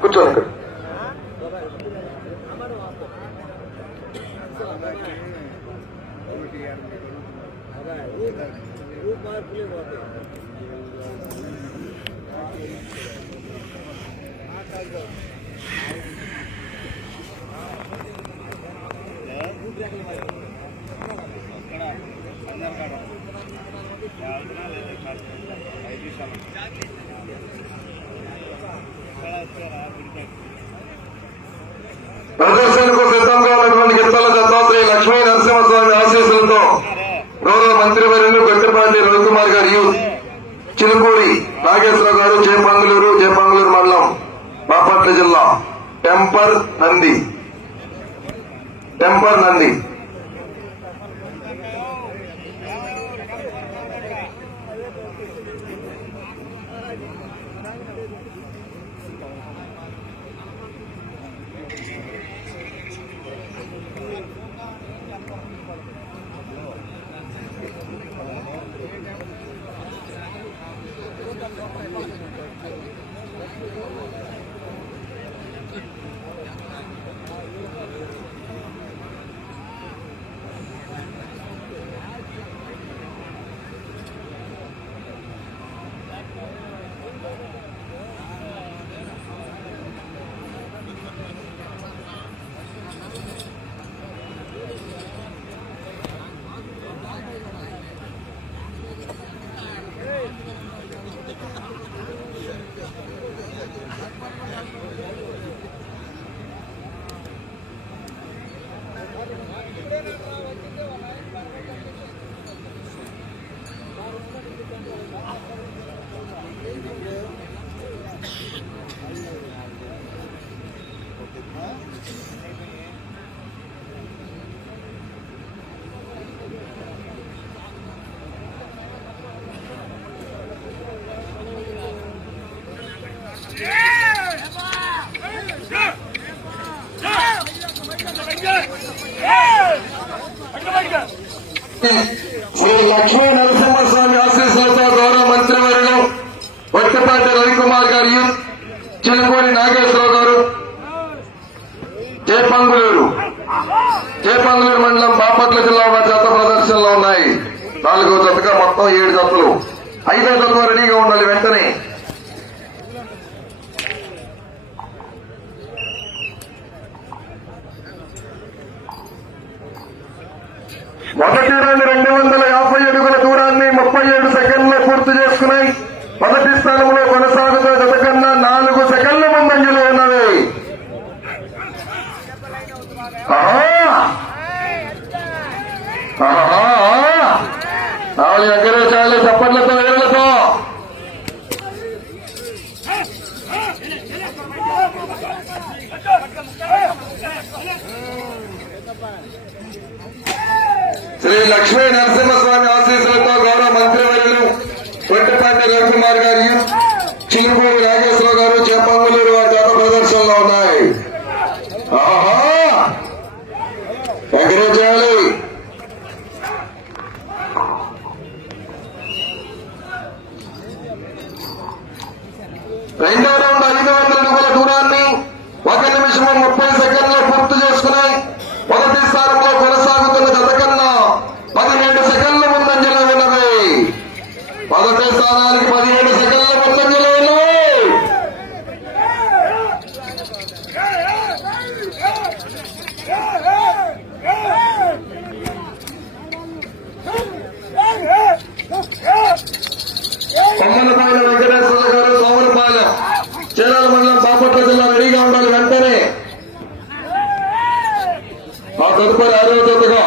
కూర్చోండి. ప్రదర్శనకు సిద్ధంగా ఉన్నటువంటి గిత్తల దత్తాత్రేయ లక్ష్మీ నరసింహస్వామి ఆశీస్సులతో గౌరవ మంత్రివర్యులు గొట్టిపాటి రవికుమార్ గారు యూత్ చిలుకూరి నాగేశ్వరరావు గారు జయపంగులూరు మండలం బాపట్ల జిల్లా టెంపర్ నంది శ్రీ లక్ష్మీ నరసింహస్వామి ఆశీస్సులతో గౌరవ మంత్రివర్యులు గొట్టిపాటి రవికుమార్ గారు యూత్ చిలుకూరి నాగేశ్వరరావు గారు జయపంగులూరు మండలం బాపట్ల జిల్లా వారి జత ప్రదర్శనలో ఉన్నాయి. 4వ జతగా మొత్తం 7 జతలు. 5వ జత రెడీగా ఉండాలి వెంటనే. మొదటి రౌండ్ 250 అడుగుల దూరాన్ని 37 సెకండ్లో పూర్తి చేసుకున్నాయి. మొదటి స్థానంలో కొనసాగుతూ జత కన్నా 4 సెకండ్ల ముందంజలో ఉన్నవి. నాలుగు ఎగరేసాలి చప్పట్లతో వేళ్లతో. శ్రీ లక్ష్మీ నరసింహస్వామి ఆశీస్సులతో గౌరవ మంత్రివర్యులు గొట్టిపాటి రవికుమార్ గారు యూత్ చిలుకూరి నాగేశ్వరరావు గారు జయపంగులూరు వారి జత ప్రదర్శనలో ఉన్నాయి. ఎంకరేజ్ చేయాలి. రెండో రౌండ్ 500 అడుగుల దూరాన్ని 1 నిమిషం 30 సెకండ్లో పూర్తి చేసుకున్నాయి. మొదటి స్థానంలో కొనసాగుతున్న జత కన్నా 17 సెకండ్ల ముందంజలో ఉన్నవి. మొదటి స్థానానికి 17 సెకండ్ల ముందంజలో ఉన్నవి. కొమ్మలపాలెం వెంకటేశ్వర గారు సోమరపాలెం చీరాల మండలం బాపట్ల జిల్లా రెడీగా ఉండాలి వెంటనే. ఆ తదుపరి 6వ జతగా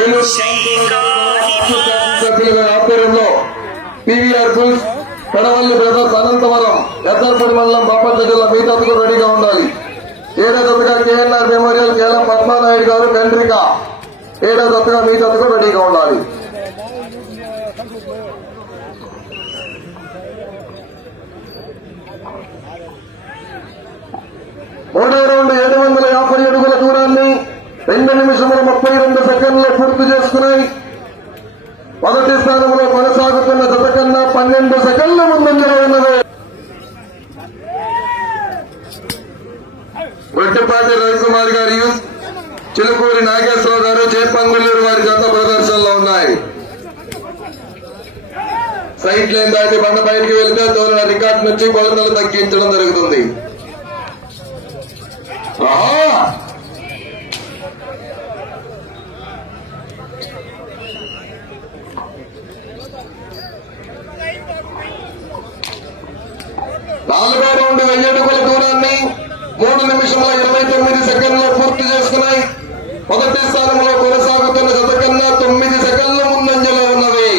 ఏలూరు సభ్యుల ఆధ్వర్యంలో PVR bulls Pedavalli brothers Anantavaram Eddarpalli మండలం బాపట్ల జిల్లా మీ జతకు రెడీగా ఉండాలి. 7వ జతగా కేఎన్ఆర్ మెమోరియల్ కేలం పద్మానాయుడు గారు కండ్రిక 7వ జతగా మీ జతకు రెడీగా ఉండాలి. మూడో రౌండ్ 750 అడుగుల దూరాన్ని 2 నిమిషముల 32 సెకండ్లో పూర్తి చేసుకున్నాయి. మొదటి స్థానంలో కొనసాగుతున్న జత కన్నా 12 సెకండ్ల ముందంజలో ఉన్నది. గొట్టిపాటి రవికుమార్ గారి యూత్, చిలుకూరి నాగేశ్వరరావు గారు, చేపంగులూరు వారి జత ప్రదర్శనలో ఉన్నాయి. సైట్ లైన్ దాటి బండ బయటికి వెళ్తే దూరం రికార్డు నుంచి కొలతలు తగ్గించడం జరుగుతుంది. నాలుగో రౌండ్ 1000 అడుగుల దూరాన్ని 3 నిమిషముల 29 సెకండ్లో పూర్తి చేసుకున్నాయి. మొదటి స్థానంలో కొనసాగుతున్న జత కన్నా 9 సెకండ్ల ముందంజలో ఉన్నవి.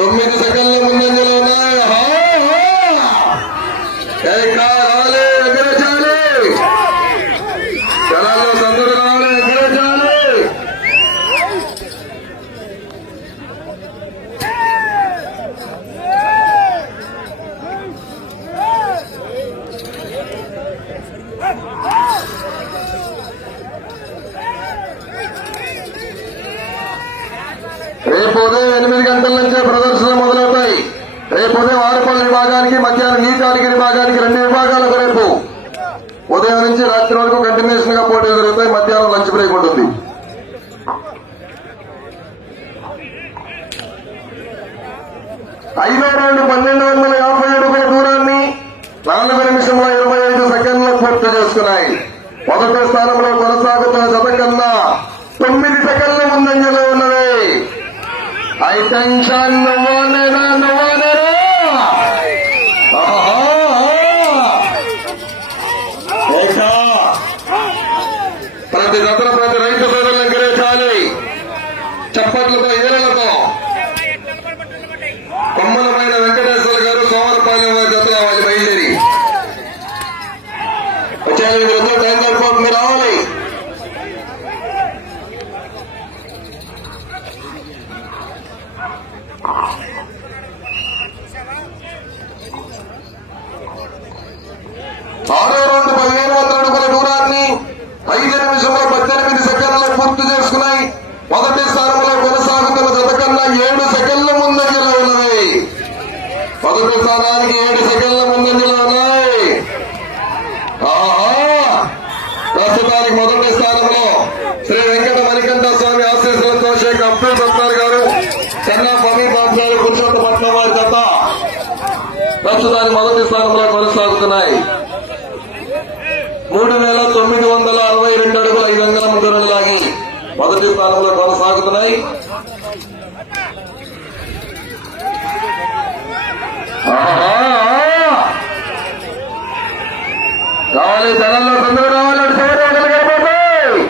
9 సెకండ్ల ముందంజలో ఉన్నాయి. రాలే ఎగరచాలి, జనాల్లో సందడి రావాలి, ఎగరచాలి. రేపు ఉదయం 8 గంటల నుంచే ప్రదర్శన మొదలవుతాయి. రేపు ఉదయం ఆరుపల్లి విభాగానికి, మధ్యాహ్నం నీచాలిగిరి విభాగానికి 2 విభాగాలకు రేపు ఉదయం నుంచి రాత్రి వరకు కంటిన్యూషన్ గా పోటీలు జరుగుతాయి. మధ్యాహ్నం లంచ్ బ్రేక్ ఉంటుంది. ఐదో రౌండ్ 1250 అడుగుల దూరాన్ని 4 నిమిషముల 25 సెకండ్లు పూర్తి చేసుకున్నాయి. మొదటి స్థానంలో కొనసాగుతున్న జత కన్నా 9 సెకండ్ల ముందంజలో ఉన్నది. టెన్షన్ నువ్వనేనా ప్రతి జతల ప్రతి రైతు సోదరులను ఎగరేచాలి. చప్పట్లతో ఏళ్లతో కొమ్మలమైన వెంకటేశ్వర గారు, సోమరపాలెం వారి జత కావాలి. బయలుదేరి వచ్చారు. మీరు టైం సరిపోతుంది, మీరు రావాలి. ఆరో రౌండ్ 1500 అడుగుల దూరాన్ని 5 నిమిషముల 18 సెకండ్లు పూర్తి చేసుకున్నాయి. మొదటి స్థానంలో కొనసాగుతున్న జత కన్నా 7 సెకండ్ల ముందంజలో ఉన్నవి. మొదటి స్థానానికి 7 సెకండ్ల ముందంజలో ఉన్నాయి. ప్రస్తుతానికి మొదటి స్థానంలో శ్రీ వెంకట మణికంఠ స్వామి ఆశీస్సులతో షేక్ అబ్దుల్ సత్తార్ గారు, చెన్నా ఫమీ బాబు గారు, పురుషోత్తపట్నం వారి జత ప్రస్తుతానికి మొదటి స్థానంలో కొనసాగుతున్నాయి. 3962 అడుగుల 5 అంగుళం దూరం లాగి మొదటి స్థానంలో కొనసాగుతున్నాయి. కావాలి, జనంలో తొందరగా రావాలంటే చివరి ఒకరు కనబడతాయి.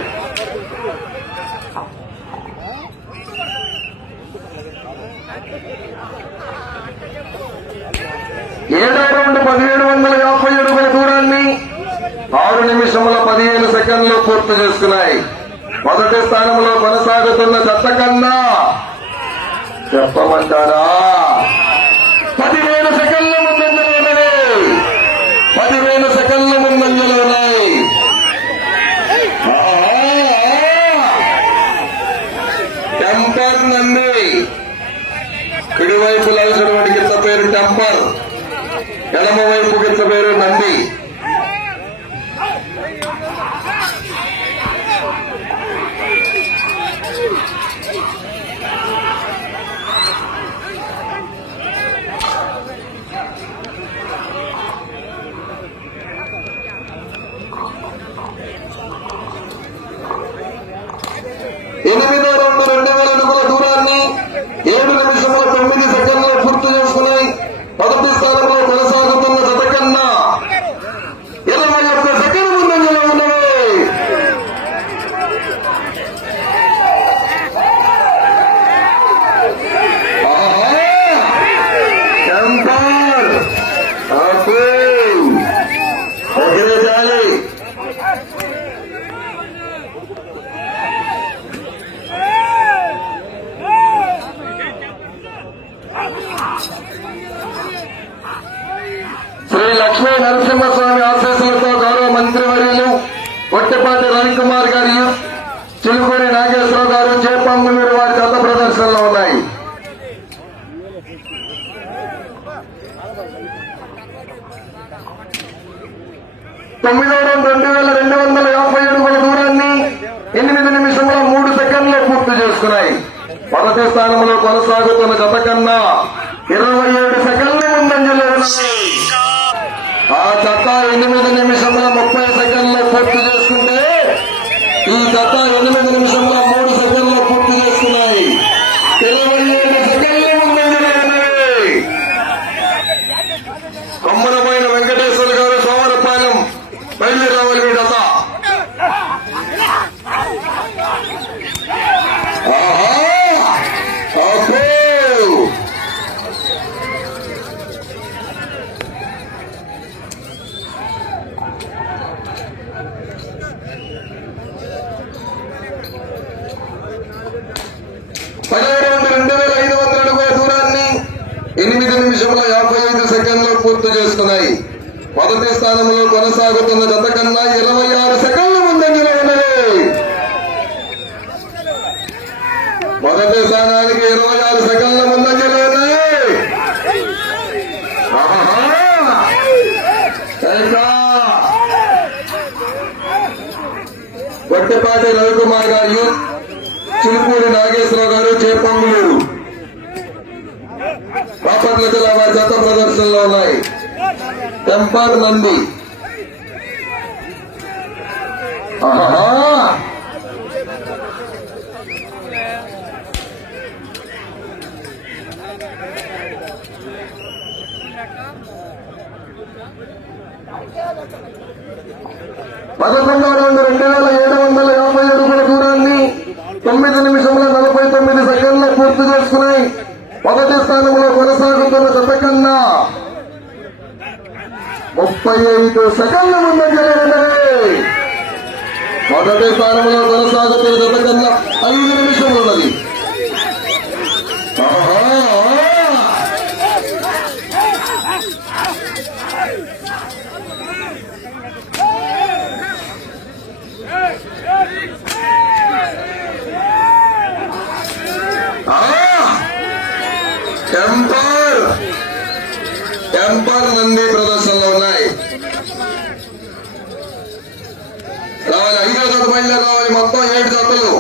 7వ రౌండ్ 1750 అడుగుల దూరాన్ని 6 నిమిషముల 15 సెకండ్లు పూర్తి చేసుకున్నాయి. మొదటి స్థానంలో కొనసాగుతున్న జత కన్నా చెప్పమంటారా 15 సెకండ్ల ముందంజలో ఉన్నది. 15 సెకండ్ల ముందంజలో ఉన్నాయి. టెంపర్ నంది కుడివైపు లాల్చినటువంటి గిత్త పేరు టెంపర్, ఎడమ వైపు గిత్త పేరు నంది. ఎనిమిదో రౌండ్ 2000 అడుగుల దూరాన్ని 7 నిమిషముల 9 సెకండ్లు పూర్తి చేసుకున్నాయి. మొదటి స్థానంలో కొనసాగుతున్న జత కన్నా 21 సెకండ్ ముందంజలో ఉన్నవి. ఎగరేయాలి. శ్రీ లక్ష్మీ నరసింహస్వామి ఆశీస్సులతో గౌరవ మంత్రివర్యులు గొట్టిపాటి రవికుమార్ గారి యూత్, చిలుకూరి నాగేశ్వరరావు గారు, చేపంగులూరు వారి జత ప్రదర్శనలో ఉన్నాయి. 9వ రౌండ్ 2250 అడుగుల దూరాన్ని 8 నిమిషముల 3 సెకండ్లు పూర్తి చేసుకున్నాయి. మొదటి స్థానంలో కొనసాగుతున్న జత కన్నా 27 సెకండ్ల ముందంజలో ఉన్నాయి. ఆ జత 8 నిమిషముల 30 సెకండ్లు పూర్తి చేసుకుంటే ఈ జత 8 నిమిషముల 3 సెకండ్లు పూర్తి చేసుకున్నాయి. 27 సెకండ్ల ముందంజలో ఉన్నాయి. కొమ్మరమైన వెంకటేశ్వర గారు సోమరపాలెం బయలుదేరి రావాలి మీ జత. రౌండ్ 2500 అడుగుల దూరాన్ని 8 నిమిషముల 55 సెకండ్లు పూర్తి చేసుకున్నాయి. మొదటి స్థానంలో కొనసాగుతున్న జత కన్నా 26 సెకండ్ల ముందంజలో ఉన్నది. మొదటి స్థానానికి 26 సెకండ్ల ముందంజలో ఉన్నాయి. గొట్టపాటి రవికుమార్ గారు యూత్, చిలుకూరి నాగేశ్వరరావు గారు చేపంగులూరు బాపట్ల జిల్లా వారి జత ప్రదర్శనలో ఉన్నాయి. టెంపర్ నంది. పదకొండవ రౌండ్ 2750 అడుగుల దూరాన్ని 9 నిమిషముల 49 సెకండ్లు పూర్తి చేసుకున్నాయి. మొదటి స్థానంలో కొనసాగుతున్న జత కన్నా 35 సెకండ్ల ముందంజలో ఉన్నది. మొదటి స్థానంలో కొనసాగుతున్న జత కన్నా 5 నిమిషములు ఉన్నది. టెంపర్ నంది ప్రదర్శనలో ఉన్నాయి. రావాలి 5వ జత బయలుదేరి రావాలి. మొత్తం 7 జతలు.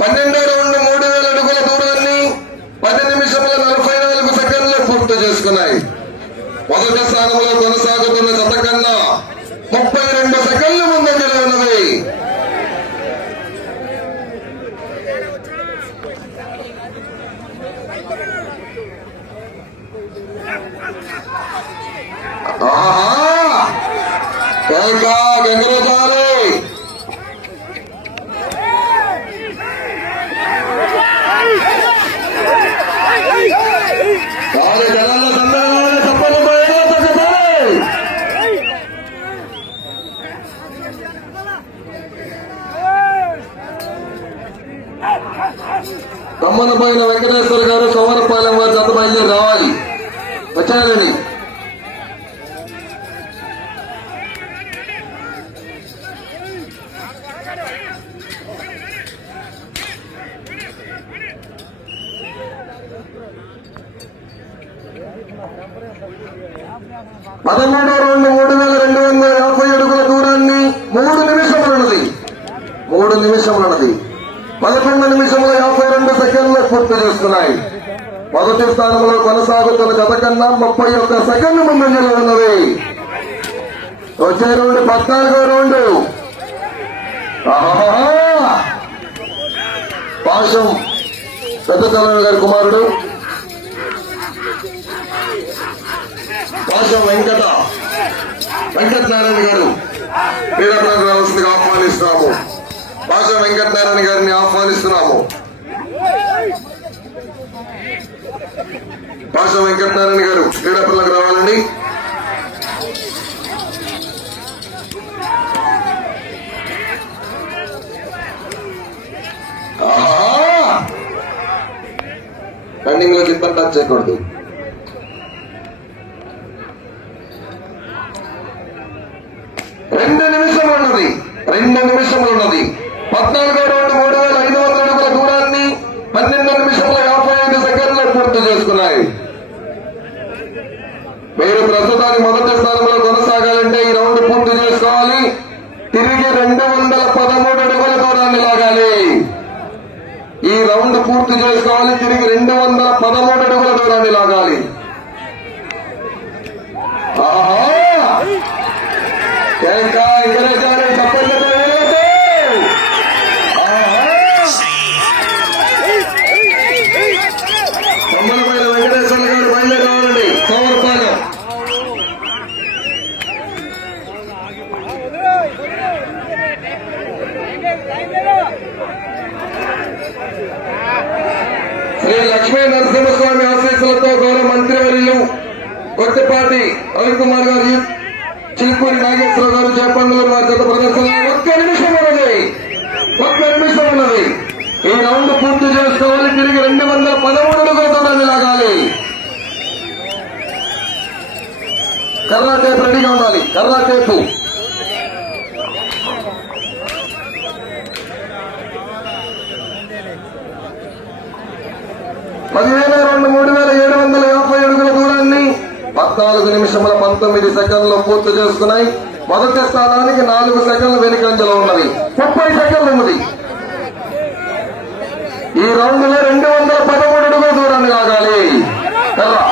పన్నెండో రౌండ్ 3000 అడుగుల దూరాన్ని 10 నిమిషముల 44 సెకండ్లు పూర్తి చేసుకున్నాయి. మొదటి స్థానంలో కొనసాగుతున్న జత కన్నా 32 సెకండ్ల ముందంజలో ఉన్నది. గంగరాజాలు జనాల్లో సందర్భంగా తప్పని తమ్మనపైన వెంకటేశ్వర గారు సోమరపాలెం వారి జత బయలుదేరి రావాలి. వచ్చారండి. పదమూడో రౌండ్ 3250 అడుగుల దూరాన్ని 3 నిమిషములున్నది. 11 నిమిషముల 52 సెకండ్లు పూర్తి చేసుకున్నాయి. మొదటి స్థానంలో కొనసాగుతున్న జత కన్నా 31 సెకండ్ల ముందంజలో ఉన్నది. వచ్చే రౌండ్ 14వ రౌండ్. పాశం పెద్ద తెలంగాణ గారి కుమారుడు పాశం వెంకటనారాయణ గారు వీరప్రకు రావాల్సిందిగా ఆహ్వానిస్తున్నాము. పాశం వెంకటనారాయణ గారిని ఆహ్వానిస్తున్నాము. పాశం వెంకటనారాయణ గారు క్రీడాపరులకు రావాలండి. రన్నింగ్ లో ఇబ్బంది టచ్ చేయకూడదు. రెండు నిమిషములు ఉన్నది. 14వ రౌండ్ 3500 అడుగుల దూరాన్ని 12 నిమిషముల 55 సెకండ్లు చేసుకున్నాయి. మీరు ప్రస్తుతానికి మొదటి స్థానంలో కొనసాగాలంటే ఈ రౌండ్ పూర్తి చేసుకోవాలి. తిరిగి 213 అడుగుల దూరాన్ని లాగాలి. ఈ రౌండ్ పూర్తి చేసుకోవాలి. తిరిగి 213 అడుగుల దూరాన్ని లాగాలి. చెప్పండి. తమ్మలపైన వెంకటేశ్వర గారు బయలుదేరాలండి. సోమరపాలెం శ్రీ లక్ష్మీ నరసింహస్వామి ఆశీస్సులతో గౌరవ మంత్రివర్యులు కొత్తపాటి రవికుమార్ గారు, చిలుకూరి నాగేశ్వరరావు గారు, చేపంగులూరు వారి జత ప్రదర్శన. ఒక్క నిమిషం ఉన్నది. ఈ రౌండ్ పూర్తి చేసుకోవాలి. తిరిగి 213 అడుగుల దూరాన్ని లాగాలి. కర్రా టేపు రెడీగా ఉండాలి. కర్రా టేపు 10,003,750 అడుగుల దూరాన్ని 14 నిమిషముల 19 సెకండ్లు పూర్తి చేసుకున్నాయి. మొదటి స్థానానికి 4 సెకండ్లు వెనుకంజలో ఉన్నది. 30 సెకండ్లు ఉన్నది. ఈ రౌండ్ లో 213 అడుగుల దూరాన్ని లాగాలి. కర్రా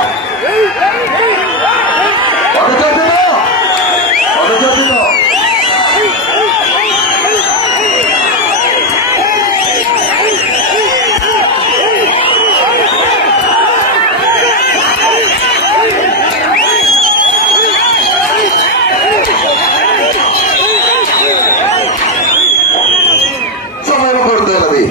సమయం పడుతున్నది.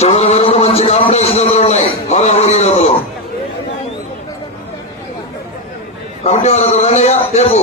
చివరి వరకు మంచి కాంపిటీషన్ అందరూ ఉన్నాయి. మరో ఊరిలో కమిటీ వాళ్ళకు రండిగా రేపు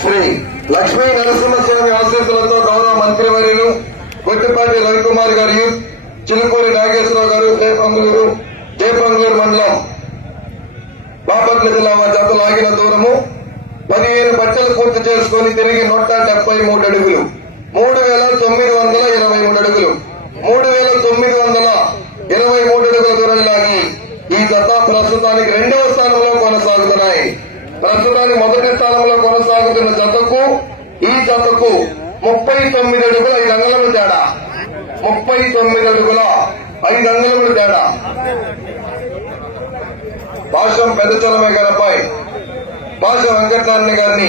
శ్రీ లక్ష్మీ నరసింహస్వామి ఆశీస్సులతో గౌరవ మంత్రివర్యులు కొత్తపాటి రవికుమార్ గారు, చిలుకూరి నాగేశ్వరరావు గారు, జయపంగులూరు మండలం బాపట్ల జిల్లా జత లాగిన దూరము 15 బట్టలు పూర్తి చేసుకుని తిరిగి 173 అడుగులు, 3,923 అడుగులు, 3,923 అడుగుల దూరం లాగి ఈ జత ప్రస్తుతానికి 2వ స్థానంలో కొనసాగుతున్నాయి. ప్రస్తుతానికి మొదటి స్థానంలో కొనసాగుతున్న జతకు ఈ జతకు 39 అడుగుల 5 అంగుళముల తేడా. 39 అడుగుల 5 అంగుళముల తేడా. భాషం పెద్ద చలమే గారి అబ్బాయి భాష వెంకటనారాయణ గారిని